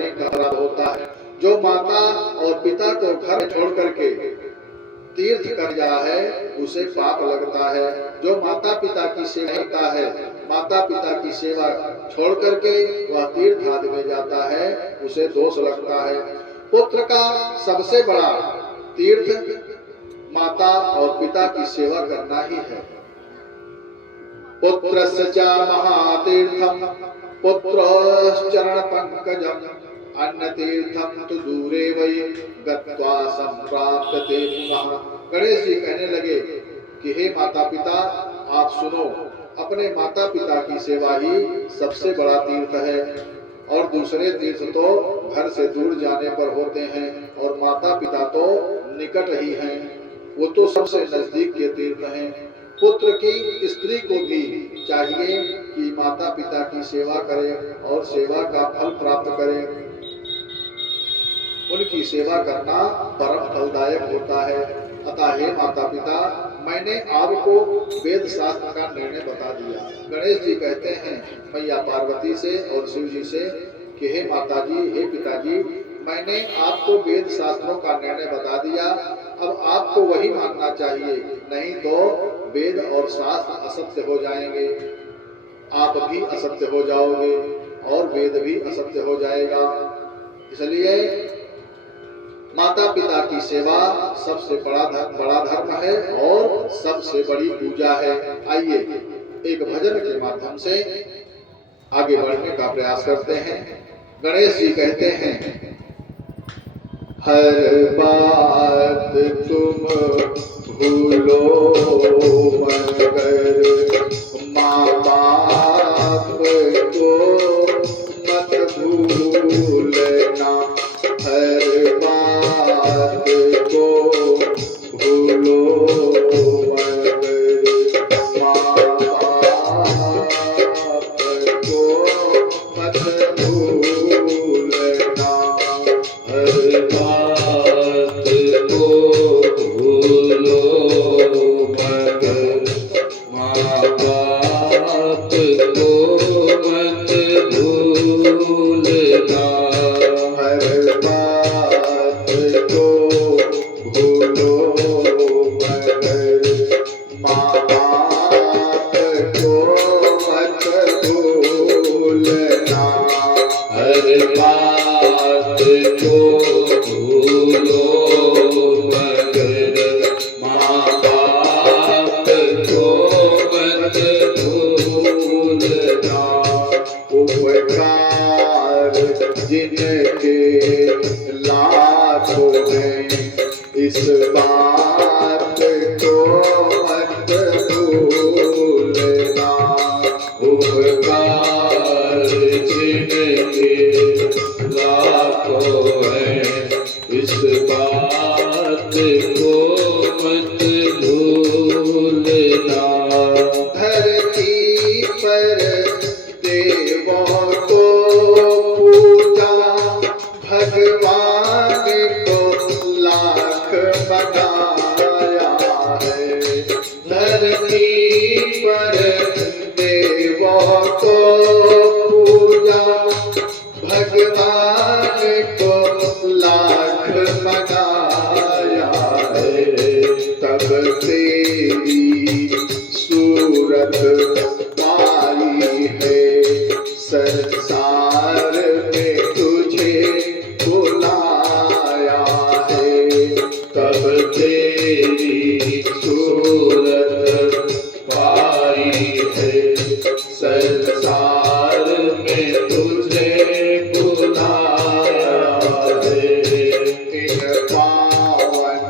करने का अपराध होता है। जो माता और पिता को घर छोड़ करके तीर्थ कर जा है उसे पाप लगता है। जो माता पिता की सेवा करता है, माता पिता की सेवा छोड़ करके वह तीर्थ आदि में जाता है, उसे दोष लगता है। पुत्र का सबसे बड़ा तीर्थ माता और पिता की सेवा करना ही है। पुत्रस्य च महातीर्थम पुत्रश्चरण पंकजम अन्य तीर्थम तु दूरे वै गत्वा संप्राप्यते पुनः। गणेश जी कहने लगे कि हे माता पिता, आप सुनो, अपने माता पिता की सेवा ही सबसे बड़ा तीर्थ है और दूसरे तीर्थ तो घर से दूर जाने पर होते हैं और माता पिता तो निकट ही हैं, वो तो सबसे नजदीक के तीर्थ हैं। पुत्र की स्त्री को भी चाहिए कि माता पिता की सेवा करे और सेवा का फल प्राप्त करे। उनकी सेवा करना परम फलदायक होता है। अतः हे माता पिता, मैंने आपको वेद शास्त्र का निर्णय बता दिया। गणेश जी कहते हैं मैया पार्वती से और शिव जी से कि हे माता जी, हे पिताजी, मैंने आपको वेद शास्त्रों का निर्णय बता दिया, अब आपको वही मानना चाहिए, नहीं तो वेद और शास्त्र असत्य हो जाएंगे, आप भी असत्य हो जाओगे और वेद भी असत्य हो जाएगा। इसलिए माता पिता की सेवा सबसे बड़ा धर्म है और सबसे बड़ी पूजा है। आइए एक भजन के माध्यम से आगे बढ़ने का प्रयास करते हैं। गणेश जी कहते हैं, हर बात तुम भूलो मगर माँ बाप को मत भूलना। हर बात को भूलो मगर माँ बाप को मत भूलना। हर बात को भूलो मगर माँ बाप को मत भूलना। हर बात को भूलो मगर माँ बाप को मत भूलना। हर बात को भूलो मगर माँ बाप को मत भूलना। उपकार जिनके लाखों हैं, इस बात को मत भूलना। उपकार जिनके लाखों हैं, इस बात को मत भूलना। धरती पर देवों को पूजा, भगवान को लाख बनाया है। धरती पर देवों को पूजा, भगवान को लाख बनाया है। तब तेरी सूरत पाई है, संसार में तुझे बुलाया है। तब तेरी सूरत पाई है, संसार में तुझे बुलाया है। इन पावन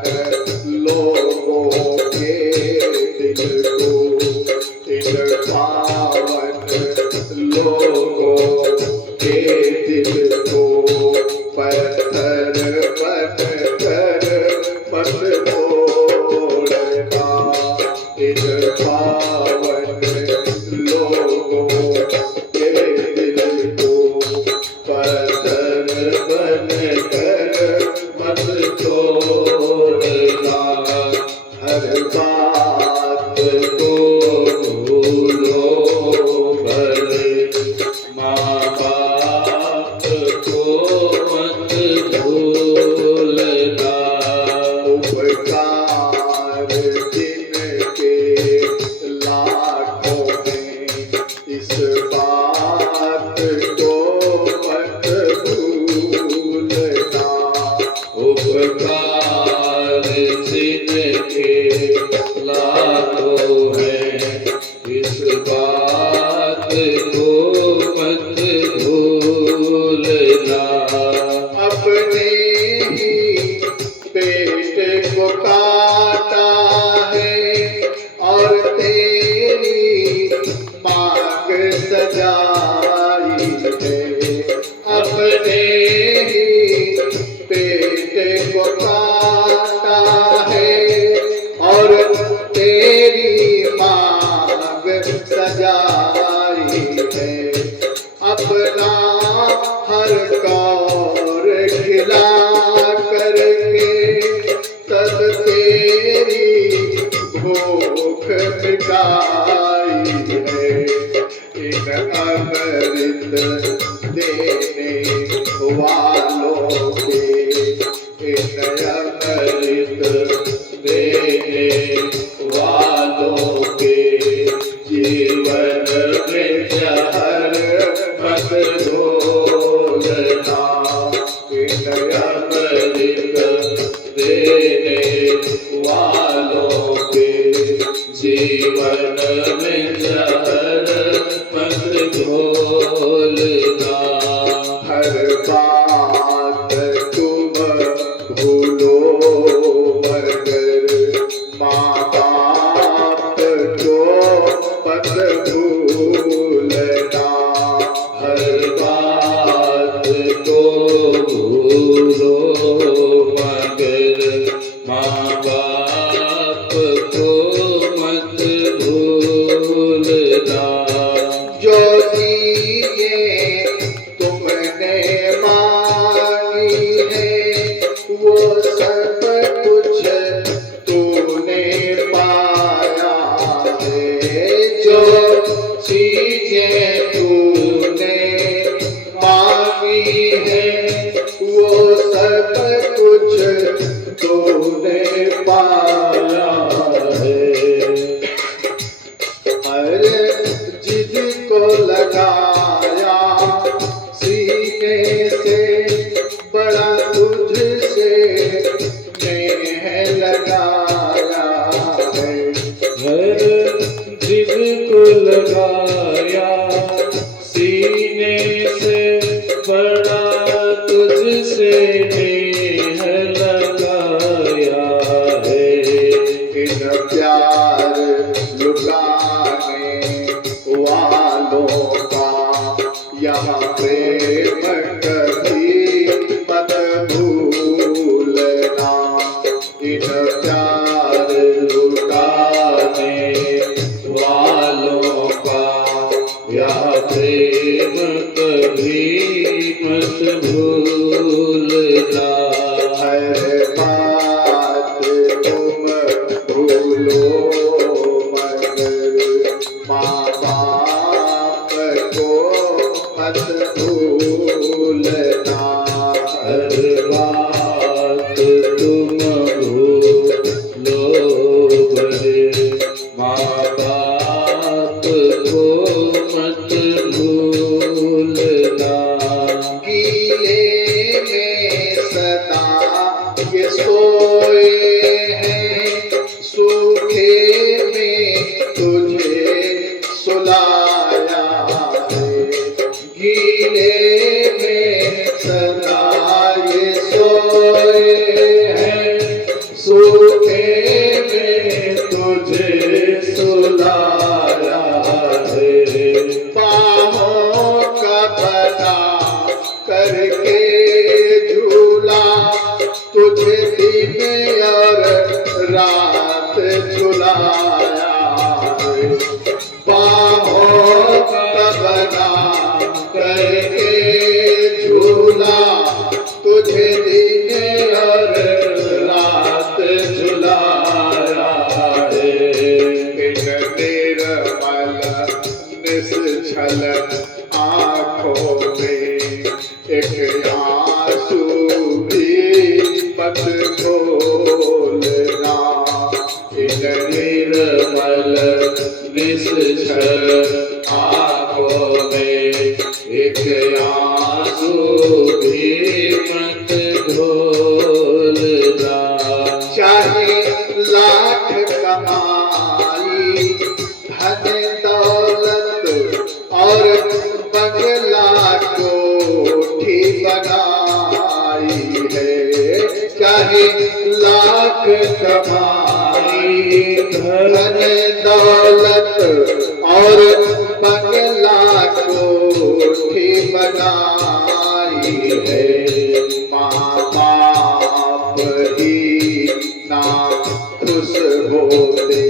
लोगों के दिल को, इन पावन लोगों के दिल को पत्थर बन कर मत तोड़ना। इन पावन लोगों के दिल को पत्थर बन कर मत तोड़ना। हर बात को भूलो भले माँ बाप को कौर खिला करके तब तेरी भूख मिटाई है। इन अमृत देने वालों के, इन अमृत देने वालों के जीवन में जहर मत घोलना। इन अमृत देने वालों के जीवन में जहर मत घोलना। हर बात तुम भूलो मगर माँ बाप को मत भूलना। हर बात को भूलो मगर माँ बाप को मत भूलना। जो चीजें तुमने मांगी है वो सब कुछ तूने पाया है। जो चीजें तूने मांगी है वो सब कुछ तूने पाया है। हर जिद को लगाया सीने से बड़ा तुझसे नेह लगाया है। हर जिद को लगाया सीने से बड़ा तुझसे नेह लगाया है। इन प्यार लुटाने वालों का यहाँ प्रेम कभी मत भूलना। इन प्यार लुटाने वालों का यहाँ प्रेम कभी मत भूलना। हर बात तुम भूलो मगर माँ बाप को मत भूलना। हर बात तुम भूलो मगर माँ बाप को मत भूलना। गीले में सदा ये सोए हैं, सूखे में तुझे सुलाया है। गीले में सदा ये सोए हैं, सूखे में तुझे सुलाया है। बाहों का बना करके झूला तुझे दिन और रात झुलाया है। बाहों का बना करके झूला तुझे दिन और रात झुलाया है। इन निर्मल निश्चल आँखों में एक आंसू भी मत खोलना। इन निर्मल निश्चल आँखों में एक आंसू भी मत खोलना। चाहे लाख कमाई धन दौलत और बंगला कोठी बनाई है। चाहे लाख कमाई धन दौलत और बंगला कोठी बनाई है। माँ बाप ही ना खुश होते,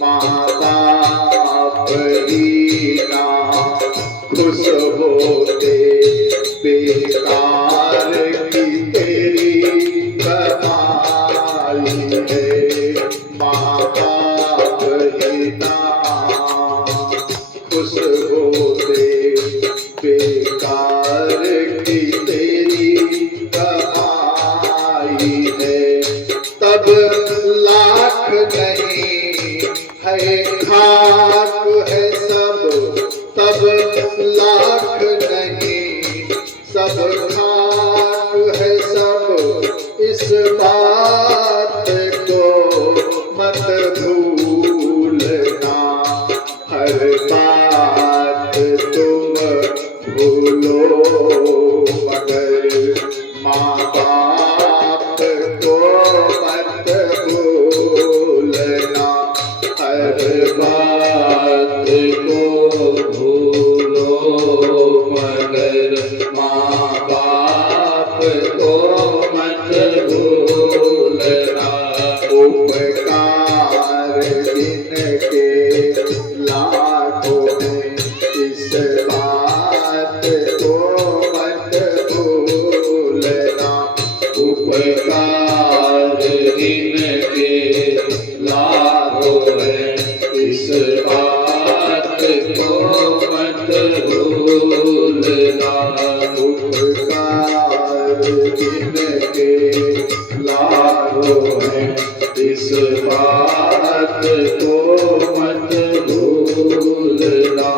माँ बाप ही ना खुश होते। बेकार की तेरी कमाई है, माँ बाप ही ना खुश होते। बेकार की तेरी कमाई है, तब लाख नहीं है खाक है सब, तब लाख नहीं सब खाक है सब। इस बात को मत भूलना, हर बात तुम भूलो मगर माँ बाप को मत भूलना, हर बात को भूलो मगर माँ बाप को मत भूलना। उपकार जिनके लाखों हैं, इस बात को मत भूलना। उपकार जिनके लाखों हैं, इस बात को मत भूलना। उपकार जिनके लाखों हैं, इस बात को मत भूलना।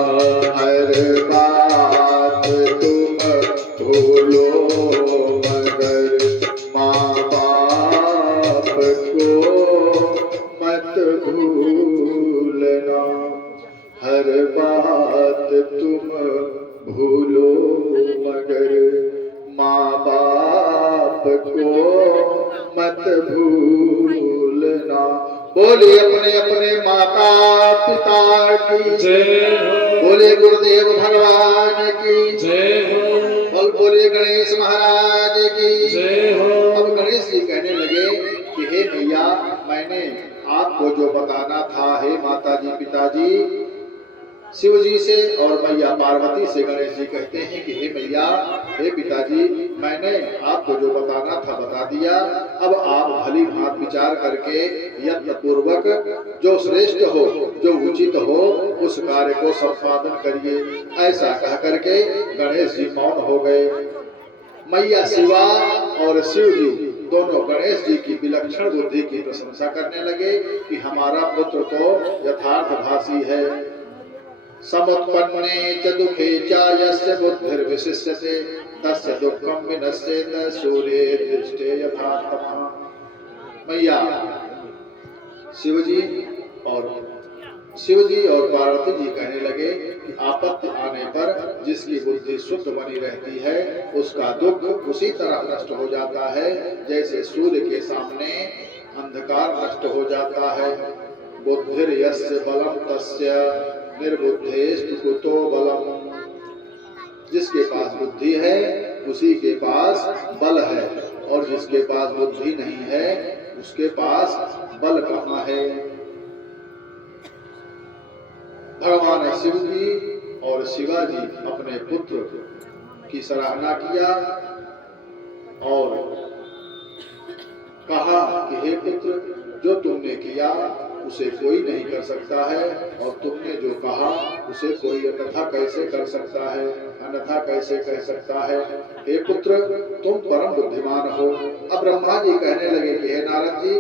हर बात तुम भूलो मगर माँ बाप को मत भूलना। हर बात तुम भूलो मगर माँ बाप को मत भूलना। बोले अपने अपने माता पिता की जय हो, बोले गुरुदेव भगवान की जय हो, और बोले गणेश महाराज की जय हो। अब गणेश जी कहने लगे कि हे भैया, मैंने आपको जो बताना था, हे माता जी पिताजी, शिव जी से और मैया पार्वती से गणेश जी कहते हैं कि हे मैया, हे पिताजी, मैंने आपको जो बताना था बता दिया। अब आप भली भांति विचार करके यत्न पूर्वक जो श्रेष्ठ हो, जो उचित हो, उस कार्य को संपादन करिए। ऐसा कह करके गणेश जी मौन हो गए। मैया शिवा और शिव जी दोनों गणेश जी की विलक्षण बुद्धि की प्रशंसा करने लगे कि हमारा पुत्र तो यथार्थभाषी है। समुत्पन्ने च दुखे च यस्य बुद्धिर्विशिष्यते तस्य दुःखं विनश्येत सूर्ये दृष्टे यथार्थमः। मैया शिव जी और पार्वती जी कहने लगे कि आपत्ति आने पर जिसकी बुद्धि शुद्ध बनी रहती है, उसका दुख उसी तरह नष्ट हो जाता है जैसे सूर्य के सामने अंधकार नष्ट हो जाता है। बुद्धिर्यस्य बलम तस्य निर्बुद्धेस्तु कुतो बलम। जिसके पास बुद्धि है उसी के पास बल है, और जिसके पास बुद्धि नहीं है उसके पास बल कहाँ है। भगवान शिव जी और शिवाजी अपने पुत्र की सराहना किया और कहा कि हे पुत्र, जो तुमने किया उसे कोई नहीं कर सकता है, और तुमने जो कहा उसे कोई अन्यथा कैसे कर सकता है, अन्यथा कैसे कह सकता है। हे पुत्र, तुम परम बुद्धिमान हो। अब ब्रह्मा जी कहने लगे कि हे नारद जी,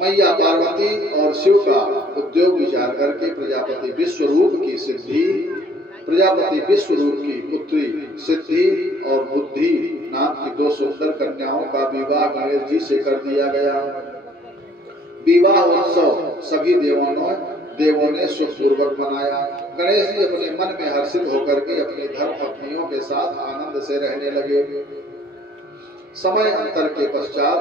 मैया पार्वती और शिव का उद्योग विचार करके प्रजापति विश्वरूप की सिद्धि, प्रजापति विश्वरूप की पुत्री सिद्धि और बुद्धि नाम की दो सुंदर कन्याओं का विवाह गणेश जी से कर दिया गया। विवाह उत्सव सभी देवों ने सुखपूर्वक मनाया। गणेश जी अपने मन में हर्षित होकर के अपनी धर्म पत्नियों के साथ आनंद से रहने लगे। समय अंतर के पश्चात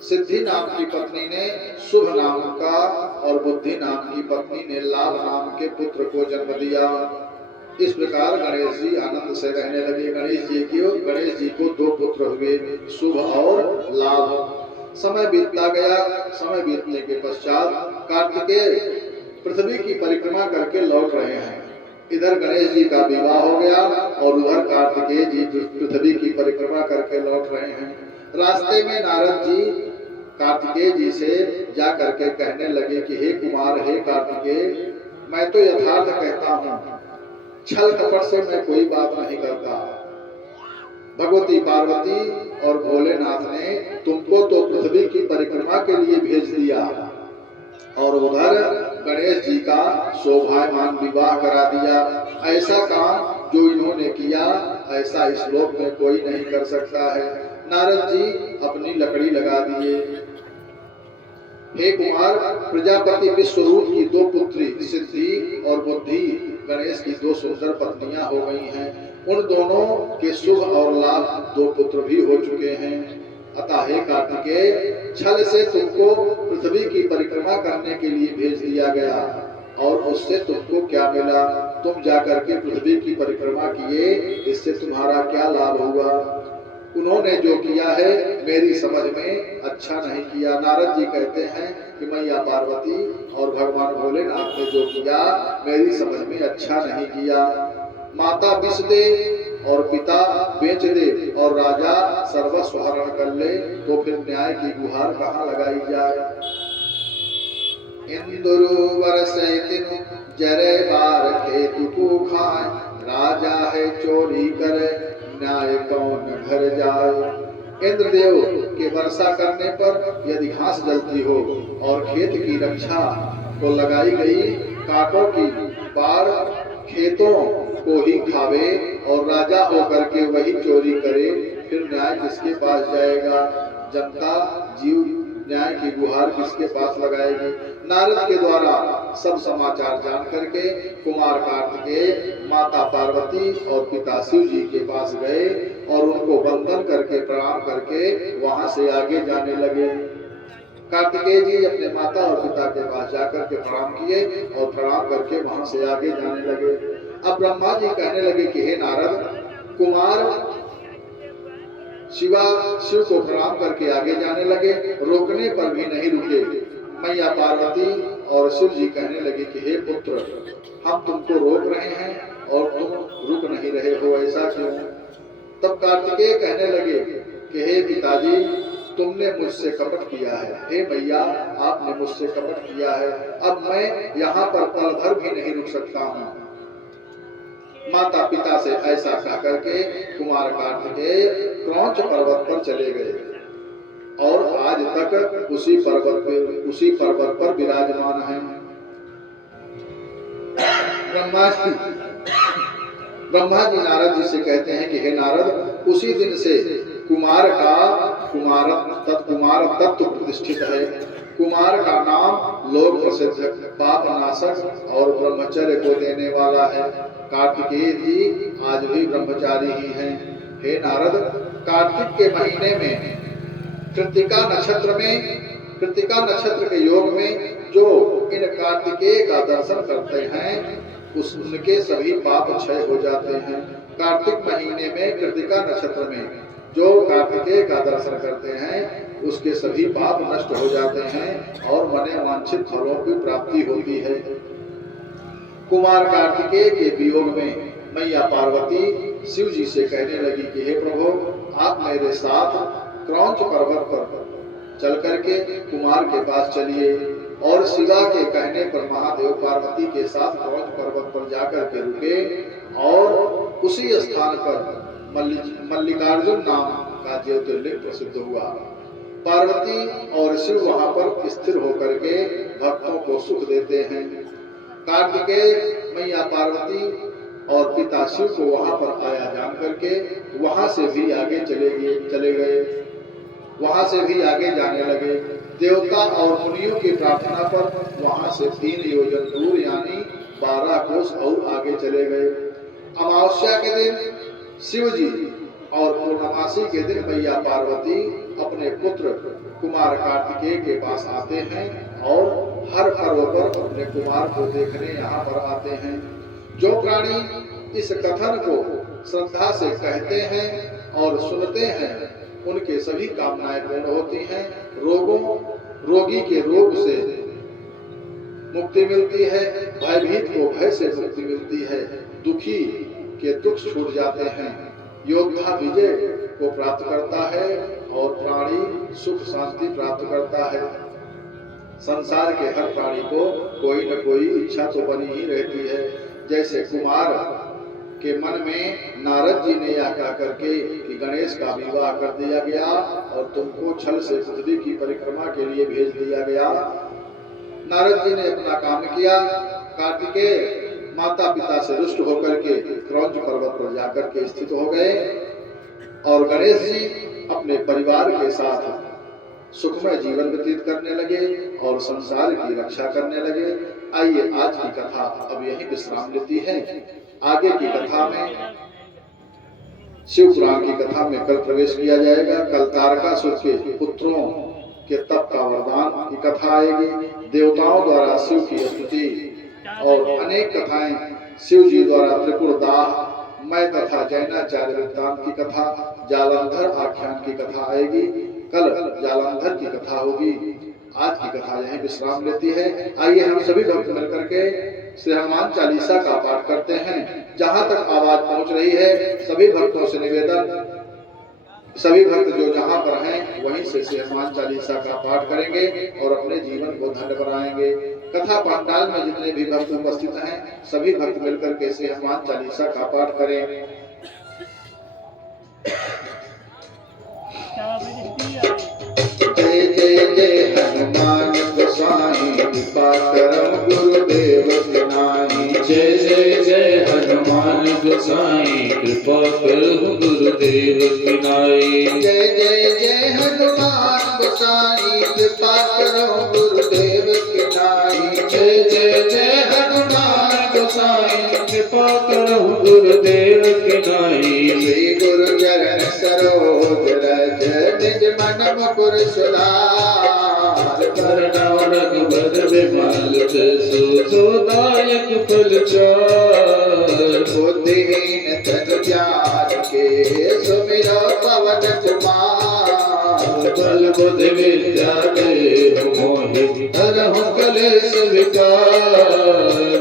सिद्धि नाम की पत्नी ने शुभ नाम का और बुद्धि नाम की पत्नी ने लाभ नाम के पुत्र को जन्म दिया। इस प्रकार गणेश जी आनंद से रहने लगे। गणेश जी को दो पुत्र हुए, शुभ और लाभ। समय बीतता गया। समय बीतने के पश्चात कार्तिकेय पृथ्वी की परिक्रमा करके लौट रहे हैं। इधर गणेश जी का विवाह हो गया और उधर कार्तिकेय जी पृथ्वी की परिक्रमा करके लौट रहे हैं। रास्ते में नारद जी कार्तिकेय जी से जा करके कहने लगे कि हे कुमार, हे कार्तिकेय, मैं तो यथार्थ कहता हूँ, छल कपट से मैं कोई बात नहीं करता। भगवती पार्वती और भोलेनाथ ने तुमको तो पृथ्वी की परिक्रमा के लिए भेज दिया और उधर गणेश जी का शोभायमान विवाह करा दिया। ऐसा काम जो इन्होंने किया, ऐसा इस लोक में कोई नहीं कर सकता है। नारद जी अपनी लकड़ी लगा दिए। हे कुमार, प्रजापति विश्वरूप की दो पुत्री सिद्धि और बुद्धि गणेश की दो सुंदर पत्नियां हो गई हैं। उन दोनों के शुभ और लाभ दो पुत्र भी हो चुके हैं। अतः हे कार्तिकेय, छल से तुमको पृथ्वी की परिक्रमा करने के लिए भेज दिया गया और उससे तुमको क्या मिला? तुम जाकर के पृथ्वी की परिक्रमा किए, इससे तुम्हारा क्या लाभ हुआ? उन्होंने जो किया है मेरी समझ में अच्छा नहीं किया। नारद जी कहते हैं कि मैया पार्वती और भगवान भोलेनाथ ने जो किया मेरी समझ में अच्छा नहीं किया। माता विष दे और पिता बेच दे और राजा सर्वस्व हरण कर ले, तो फिर न्याय की गुहार कहाँ लगाई जाए? इंदुरु बरसै तिनु जरे बार खेतु को खाए, राजा है चोरी करे न्याय कौन घर जाए। इंद्रदेव के वर्षा करने पर यदि घास जलती हो और खेत की रक्षा को लगाई गई कांटों की बार खेतों को ही खावे और राजा होकर के वही चोरी करे, फिर न्याय किसके पास जाएगा? जनता जीव न्याय की गुहार किसके पास लगाएगी? नारद के द्वारा सब समाचार जान करके कुमार कार्तिकेय माता पार्वती और पिता शिव जी के पास गए और उनको वंदन करके प्रणाम करके वहां से आगे जाने लगे। कार्तिकेय जी अपने माता और पिता के पास जाकर के प्रणाम किए और प्रणाम करके वहां से आगे जाने लगे। अब ब्रह्मा जी कहने लगे कि हे नारद, कुमार शिव को प्रणाम करके आगे जाने लगे, रोकने पर भी नहीं रुके। मैया पार्वती और शिव जी कहने लगे कि हे पुत्र, हम तुमको रोक रहे हैं और तुम रुक नहीं रहे हो, ऐसा क्यों? तब कार्तिकेय कहने लगे कि हे पिताजी, तुमने मुझसे कपट किया है। हे मैया, आपने मुझसे कपट किया है। अब मैं यहाँ पर पल भर भी नहीं रुक सकता हूँ। माता पिता से ऐसा कह करके कुमार कार्तिकेय क्रौंच पर्वत पर चले गए और आज तक उसी पर्वत पर विराजमान हैं। ब्रह्मा जी नारद जी से कहते हैं कि हे नारद, उसी दिन से कुमार तत्व प्रतिष्ठित है। कुमार का नाम लोक प्रसिद्ध, पाप नाशक और ब्रह्मचर्य को देने वाला है। कार्तिकेय जी आज भी ब्रह्मचारी ही हैं। हे नारद, कार्तिक के महीने में कृत्तिका नक्षत्र के योग में जो इन कार्तिकेय का दर्शन करते हैं उनके सभी पाप क्षय हो जाते हैं। कार्तिक महीने में कृत्तिका नक्षत्र में जो कार्तिकेय का दर्शन करते हैं उसके सभी पाप नष्ट हो जाते हैं और मने वांछित फलों की प्राप्ति होती है। कुमार कार्तिकेय के वियोग में मैया पार्वती शिव जी से कहने लगी कि हे प्रभु, आप मेरे साथ क्रौंच पर्वत पर चल करके कुमार के पास चलिए। और शिवा के कहने पर महादेव पार्वती के साथ क्रौंच पर्वत पर जाकर के रुके और उसी स्थान पर मल्लिकार्जुन नाम का ज्योतिर्लिंग प्रसिद्ध हुआ। पार्वती और शिव वहां पर स्थिर होकर के भक्तों को सुख देते हैं। कार्तिकेय मैया पार्वती और पिता शिव को वहां पर आया जान करके वहां से भी आगे चले गए, वहां से भी आगे जाने लगे। देवता और मुनियों की प्रार्थना पर वहां से 3 योजन दूर यानी 12 कोस और आगे चले गए। अमावस्या के दिन शिव जी और पूर्णमासी के दिन मैया पार्वती अपने पुत्र कुमार कार्तिकेय के पास आते हैं और हर पर्व पर अपने कुमार को देखने यहाँ पर आते हैं। जो प्राणी इस कथन को श्रद्धा से कहते हैं और सुनते हैं उनके सभी कामनाएं पूर्ण होती हैं। रोगी के रोग से मुक्ति मिलती है, भयभीत को भय से मुक्ति मिलती है, दुखी के दुख छूट जाते हैं, योद्धा विजय को प्राप्त करता है और प्राणी सुख शांति प्राप्त करता है। संसार के हर प्राणी को कोई न कोई इच्छा तो बनी ही रहती है। जैसे कुमार के मन में नारद जी ने यह कह करके कि गणेश का विवाह कर दिया गया और तुमको छल से पृथ्वी की परिक्रमा के लिए भेज दिया गया। नारद जी ने अपना काम किया, कार्तिकेय माता पिता से रुष्ट होकर के क्रौंच पर्वत पर जाकर के स्थित हो गए और गणेश जी अपने परिवार के साथ सुखमय जीवन व्यतीत करने लगे और संसार की रक्षा करने लगे। आइए आज की कथा अब यही विश्राम लेती है। आगे की कथा में शिव पुराण की कथा में कल प्रवेश किया जाएगा। कल तारकासुर के पुत्रों के तप का वरदान की कथा आएगी, देवताओं द्वारा शिव की स्तुति और अनेक कथाएं, शिव जी द्वारा त्रिपुर दाह, मैं तथा जैनाचार्य वृत्तांत की कथा, जालंधर आख्यान की कथा आएगी। कल जालंधर की कथा होगी। आज की कथा यहीं विश्राम लेती है। आइए हम सभी भक्त मिलकर के श्री हनुमान चालीसा का पाठ करते हैं। जहां तक आवाज पहुंच रही है, सभी भक्तों से निवेदन, सभी भक्त जो जहां पर हैं वहीं से श्री हनुमान चालीसा का पाठ करेंगे और अपने जीवन को धन्य बनाएंगे। कथा पंडाल में जितने भी भक्त उपस्थित हैं, सभी भक्त मिलकर के श्री हनुमान चालीसा का पाठ करें। जय जय जय हनुमान गोसाई, कृपा करम गुरुदेव की नाई। जय जय जय हनुमान गोसाई, कृपा करहु गुरुदेव की नाई। जय जय जय हनुमान गोसाई, कृपा करहु गुरुदेव की नाई। जय जय जय हनुमान गोसाई, कृपा करहु गुरुदेव की नाई। श्री गुरु चरण सरोज रज, निज मन मुकुर सुधार। करनाव रघुबर विमल जसु, जोदायक फल चार। बुद्धिहीन तनु जान के, सुमिरो पवन कुमार। बल बुद्धि विद्या देहु मोहि, हरहु कलेश विकार।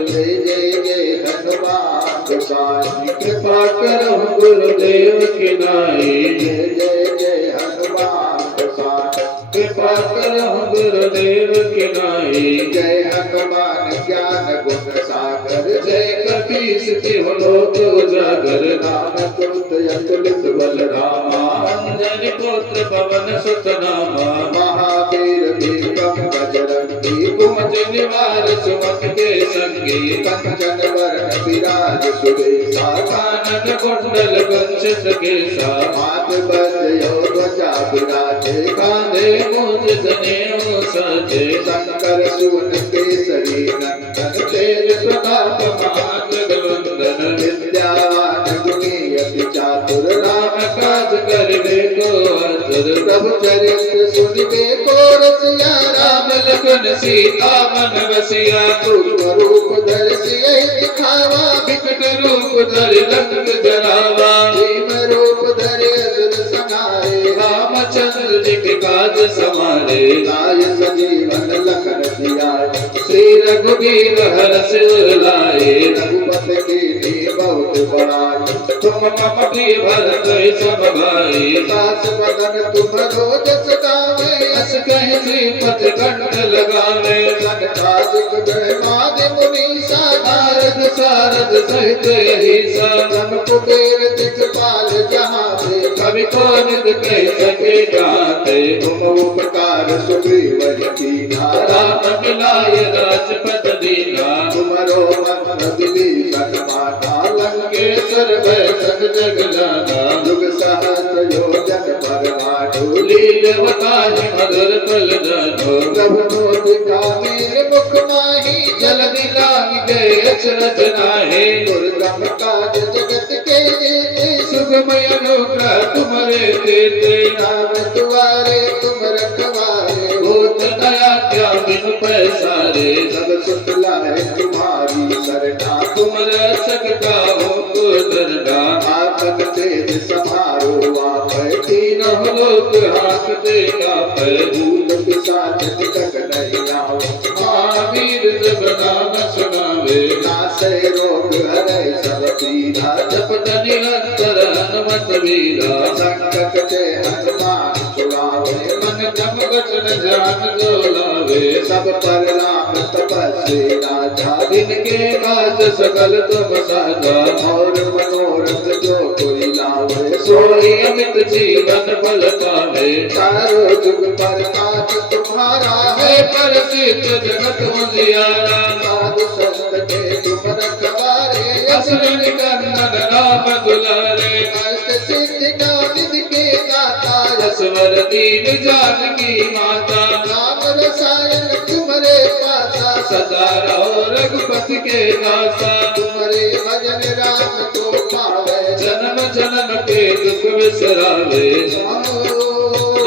जय जय जय हनुमान गोसाई, कृपा करहु गुरुदेव की नाई। जय जय जय हनुमान गोसाई, कृपा करहु गुरुदेव की नाई। जय हनुमान ज्ञान गुण सागर। जय कपीस तिहुँ लोक उजागर। राम दूत अतुलित बल रामा, अंजनी पुत्र पवन सुत नामा। महावीर विक्रम बजरंगी, कुमति निवार सुमति के संगी। कंचन वरण विराज सुबेसा। कानन कुंडल कुंचित केसा। हाथ बजयो ध्वजा विराजे, कांधे मूंज जनेऊ साजे। शंकर सुवन केसरी नंदन, तेज प्रताप महाजगवंदन। विद्यावान गुणी अति चातुर। राम काज करिबे को आतुर। प्रभु चरित्र सुनिबे को रसिया। राम लखन सीता मन बसिया। सूक्ष्म रूप धरि सियहि दिखावा। विकट रूप धरि लंक जरावा। भीम रूप धरि असुर संहारे। रामचंद्र जी के काज समारे। लाय सजीवन लखन जियाए। श्री रघुबीर हरष उर लाए। रघुपति कीन्ही बहुत बड़ाई। तुम मम प्रिय भरत सम भाई। सास बदन तुम्हरो जस गावे। अस कहि श्रीपति कंठ लगावे। सनकादिक ब्रह्मादि मुनीसा। नारद सारद सहित अहिसा। धन कुबेर दिखपाल जहाँ ते। कवि कोविद कह सके गाते। तुम उपकार सुग्रीव कीन्हा। राम मिलाय राजपद दीना। तुमरो मन विभीषण माना। लंकेश्वर भय सब जग जाना। युग सहस्र योजन पर भानु। लीलवताहि मधुर फल जानो। प्रभु मोदिका मेरे मुख माही। जल्दी लांग गए अचरज नाहि। दुर्गम काज जगत के जेते। सुगमय अनुग्रह तुम्हारे देते। राम दुआरे तुम रखवारे। भूत दया क्या बिनु पैसारे। सब सुख लाए तुम्हारी सरना। तुम रक्षक काहू को डरना। आपन तेज समारो आप। तीनों लोक हांकते कापै। भूत पिशाच निकट नहीं आओ। महावीर जब नाम सुनावे नासे रोग हरे सब पीरा जपत निरंतर हनुमत वीरा संकट ते हनुमान छुड़ावे मन क्रम वचन ध्यान जो लावे सब पर राम तपस्वी राजा जिनके काज सकल तुम साजा और मनोरथ जो कोई लावे सोई अमित जीवन फल पावे चारों जुग प्रताप तुम्हारा है है प्रसिद्ध जगत उजियारा साधु संत के तुम रखवारे असुर निकंदन राम दुलारे अष्ट सिद्धि का निधि के दाता असवर दीन जानकी माता राम रसायन तुम्हारे पासा सदा रहो रघुपति के दासा तुम्हारे भजन राम को पावे जन्म जन्म के दुख विसरावे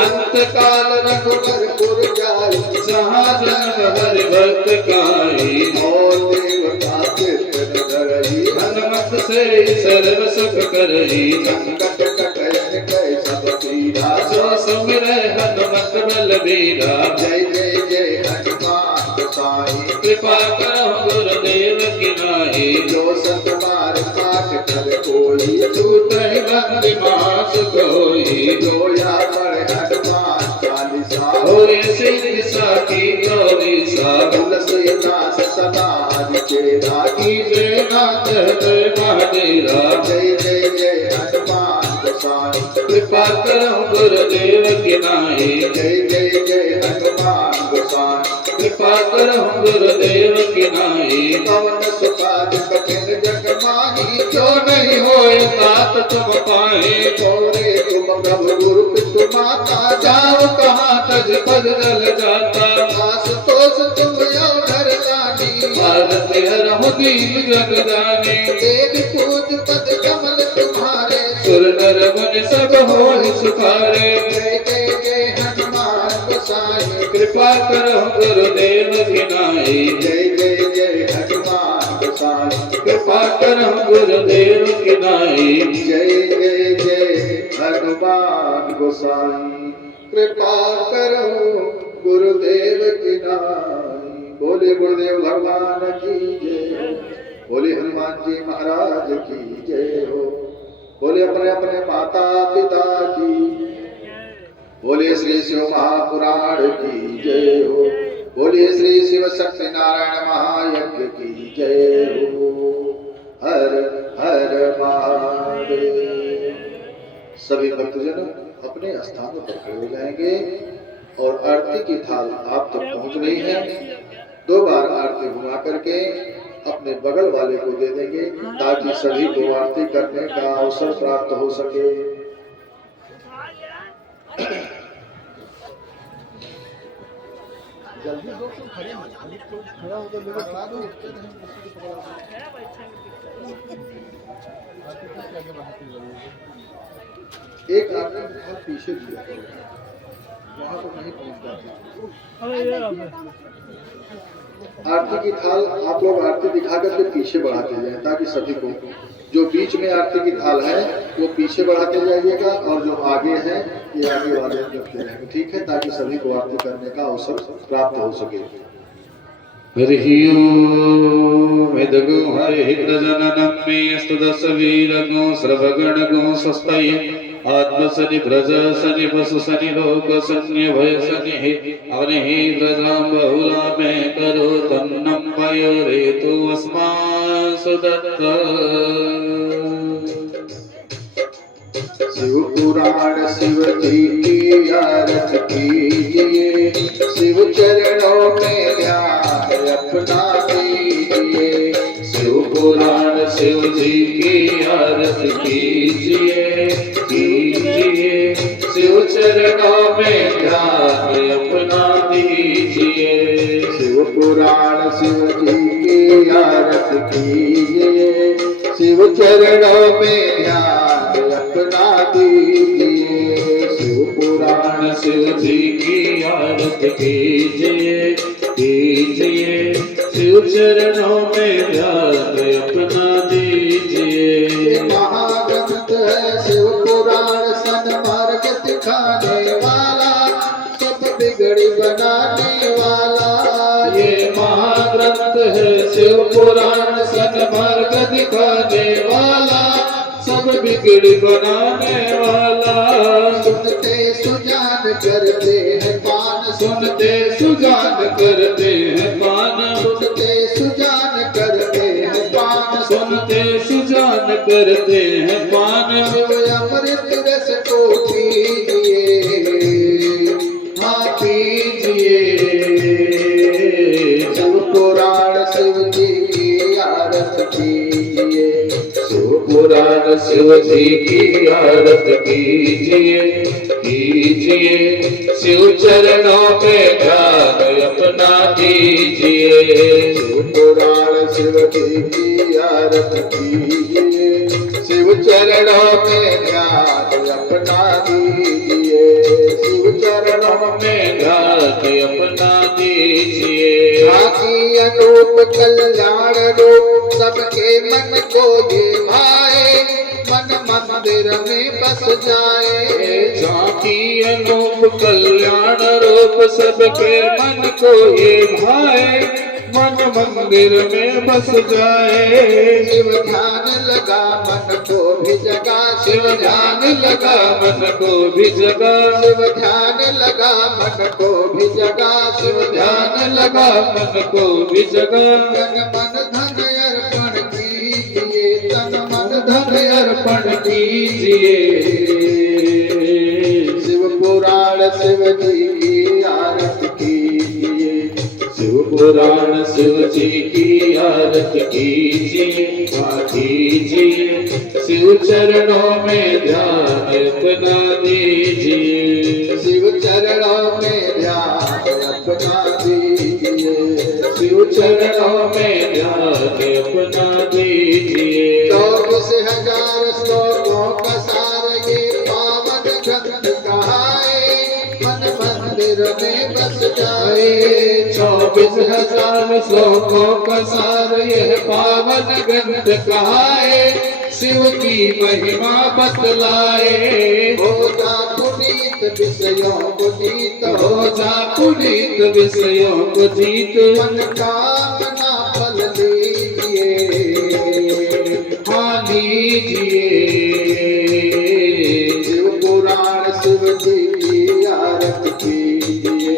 अंत काल रघुबर पुर जाई जहाँ जन्म हरि भक्त काई और देवता कीर्तन धरई हनुमत से सर्व सुख करई संकट कटय कय सब पीरा जो सुमिरै हनुमत बलबीरा जय जय जय हनुमान गोसाई कृपा करो गुरुदेव की नाई जो सतबार पाठ कर कोई छूट ही बंदी मास कोई जो या पढ़े हनुमान चालीसा होए सिद्धि साखी गौरी सा तुलसीदास सदा चेरा कीजे नाथ हृदय महादेरा जय जय जय हनुमान गोसाई कृपा करो गुरुदेव की नाई जय जय जय हनुमान गोसाई कृपा करो गुरुदेव की नाई पवन सुखाद कठिन जग माही जो नहीं होए तात तुम पाए गौरे तुम प्रभु गुरु पितु माता जाओ कहाँ तज पद जल जाता आशुतोष तुम अवधर जानी भारत हरहु दीन जग जाने देव पूज पद कमल तुम्हारे सुर नर मुनि सब होहि सुखारे जय जय जय हनुमान गोसाई कृपा करो गुरुदेव की नाई जय जय जय हनुमान गोसाई कृपा करो गुरुदेव की नाई जय जय जय हनुमान गोसाई कृपा करो गुरुदेव की नाई बोले गुरुदेव भगवान की जय बोले हनुमान जी महाराज की जय हो बोले अपने अपने माता पिता की बोले श्री शिव महापुराण की जय हो बोले श्री शिव शक्ति नारायण महायज्ञ की जय हो हर हर महादेव। सभी भक्तजन अपने स्थान पर खड़े हो जाएंगे और आरती की थाल आप तक पहुंच गई है। 2 बार आरती घुमा करके अपने बगल वाले को दे देंगे ताकि सभी को आरती करने का अवसर प्राप्त हो सके। जल्दी दो तुम खड़े खड़ा होकर मेरे बता दो उसके नहीं किसी को पकड़ा एक आदमी बहुत पीछे दिया वहां तो नहीं पहुंच पाते। आरती की थाल आप लोग आरती दिखा करके पीछे बढ़ाते जाए ताकि सभी को जो बीच में आरती की थाल है वो पीछे बढ़ाते जाइएगा और जो आगे है ये आगे वाले रखते रहेंगे, ठीक है, ताकि सभी को आरती करने का अवसर प्राप्त हो सके। हरि ओम इदगो हरि प्रजननं मे स्तुदस वीरगो सर्वगण गो स्वस्तये आत्म सनि प्रज सनि पशु सनि लोक सन्य भय सनि अवनि प्रजां बहुला में करो तन्नं पयो तु अस्मा सुदत्त। शिव पुराण शिव जी की आरती कीजिए, शिव चरणों में ध्यान अपना दीजिए। शिव पुराण शिव जी की आरती कीजिए कीजिए, शिव चरणों में ध्यान अपना दीजिए। शिव पुराण शिव जी की आरती कीजिए, शिव चरणों में ध्यान अपना दीजिए। शिव पुराण शिव जी की आरती कीजिए कीजिए, शिव चरणों में ध्यान अपना दीजिए। महाग्रंथ है शिव पुराण सन्मार्ग दिखाने वाला, सब बिगड़ी बनाने वाला। ये महाग्रंथ शिव पुराण सन्मार्ग दिखाने वाला, सब बिगड़ी बनाने वाला। सुनते सुजान करते हैं पान, सुनते सुजान करते हैं पान, सुनते सुजान करते हैं पान, सुनते सुजान करते हैं पान। शिव अमृत रस को पीजिए, हाँ पीजिए। शिव पुराण शिव जी की आरती कीजिए, शिव पुराण शिव जी की आरती कीजिए, कीजिए। शिव चरणों में ध्यान अपना दीजिए। शिव पुराण शिव जी की आरती कीजिए, शिव चरणों में ध्यान अपना दीजिए, शिव चरणों में ध्यान अपना दीजिए। साकी अनूप कल्याण रूप सबके मन को ये भाए, मन मंदिर में बस जाए। झांकी अनूप कल्याण रूप सबके मन को ये भाए, मन मंदिर में बस जाए। शिव ध्यान लगा मन को भी जगा, शिव ध्यान लगा मन को भी जगा, शिव ध्यान लगा मन को भी जगा, शिव ध्यान लगा मन को भी जगा। तन मन धन अर्पण कीजिए, तन मन धन अर्पण कीजिए। शिव पुराण शिव जी की आरती कीजिए, शिव पुराण शिव जी की आरती कीजिए, हाँ कीजिए। शिव चरणों में ध्यान अपना दीजिए, शिव चरणों में ध्यान अपना दीजिए, शिव चरणों में ध्यान अपना दीजिए। 24,000 श्लोकों का सार ये पावन ग्रंथ कहाए, मन मंदिर में बस जाए। 24,000 श्लोकों का सार यह पावन ग्रंथ कहाए, शिव की महिमा बतलाए। हो जा पुनीत विषयों को जीत, हो जा पुनीत विषयों को जीत, मन कामना फल लीजिए, हाँ लीजिए। शिव पुराण शिव जी की आरती कीजिए,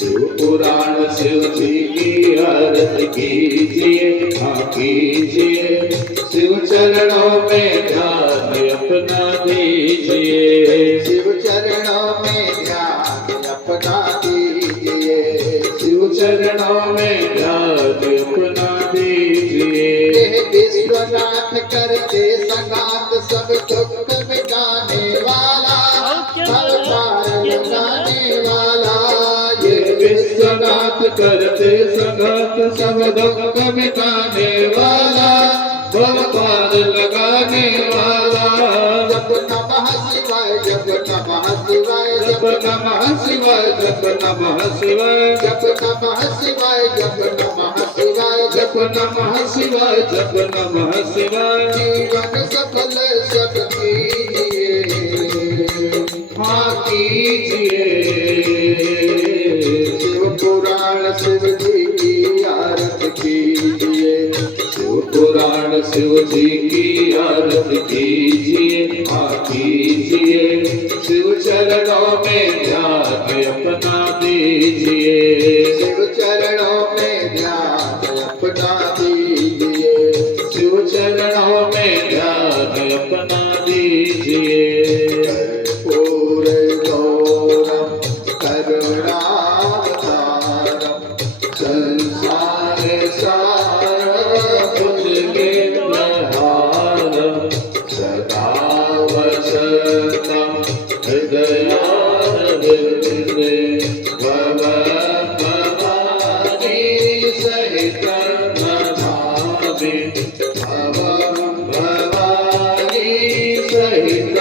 शिव पुराण शिव जी की आरती कीजिए, हाँ कीजिए। शिव चरणों में ध्यान अपना दीजिए, शिव चरणों में ध्यान अपना दीजिए, शिव चरणों में ध्यान अपना दीजिए। हे विश्वनाथ करते संगात सब दुख मिटाने वाला, हर पार लगाने वाला। ये विश्वनाथ करते संगत सब दुख मिटाने वाला, भव पार लगाने वाला। जप नमः शिवाय, जप नमः शिवाय, जप नमः शिवाय, जप नमः शिवाय, जप नमः शिवाय, जप नमः शिवाय, जप नमः शिवाय, जप नमः शिवाय। जीवन सफल सब कीजिए, हाँ कीजिए। शिव पुराण शिव जी की आरती कीजिए, शिव पुराण शिव जी की आरती कीजिए, हाँ कीजिए। शिव चरणों में ध्यान अपना दीजिए, शिव चरणों में ध्यान अपना दीजिए, शिव चरणों में ध्यान अपना दीजिए। पूरे गौरम करुणावतारम, संसार सार तुझके प्रहार, सदा वसतं हृदयारविंदे, भव भवानी सहित नमामि, भव भवानी सहित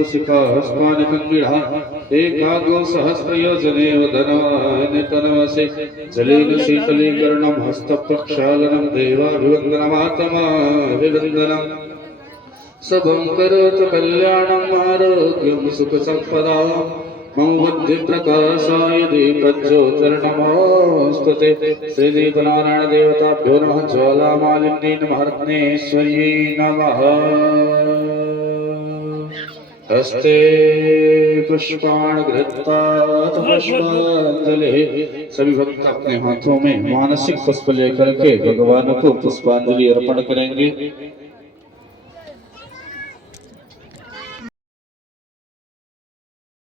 हस्तशिखा हस्तानि कंगिढ़ा एकागो सहस्रयोजनेव धनवान् तनवसे जलेन शीतलीकरणं हस्तप्रक्षालनं देवाभिवन्दनमातमाभिवन्दनम् शुभं करोतु कल्याणम् आरोग्यं सुखसम्पदां मम बुद्धिप्रकाशाय दीपज्योतिर्नमोऽस्तु ते श्रीदीपनारायण देवताभ्यो नमः ज्वालामालिन्यै नमः रत्नेश्वर्यै नमः हस्ते पुष्पाणि गृहीत्वा पुष्पांजलि सभी भक्त अपने हाथों में मानसिक पुष्प लेकर के भगवान को पुष्पांजलि अर्पण करेंगे।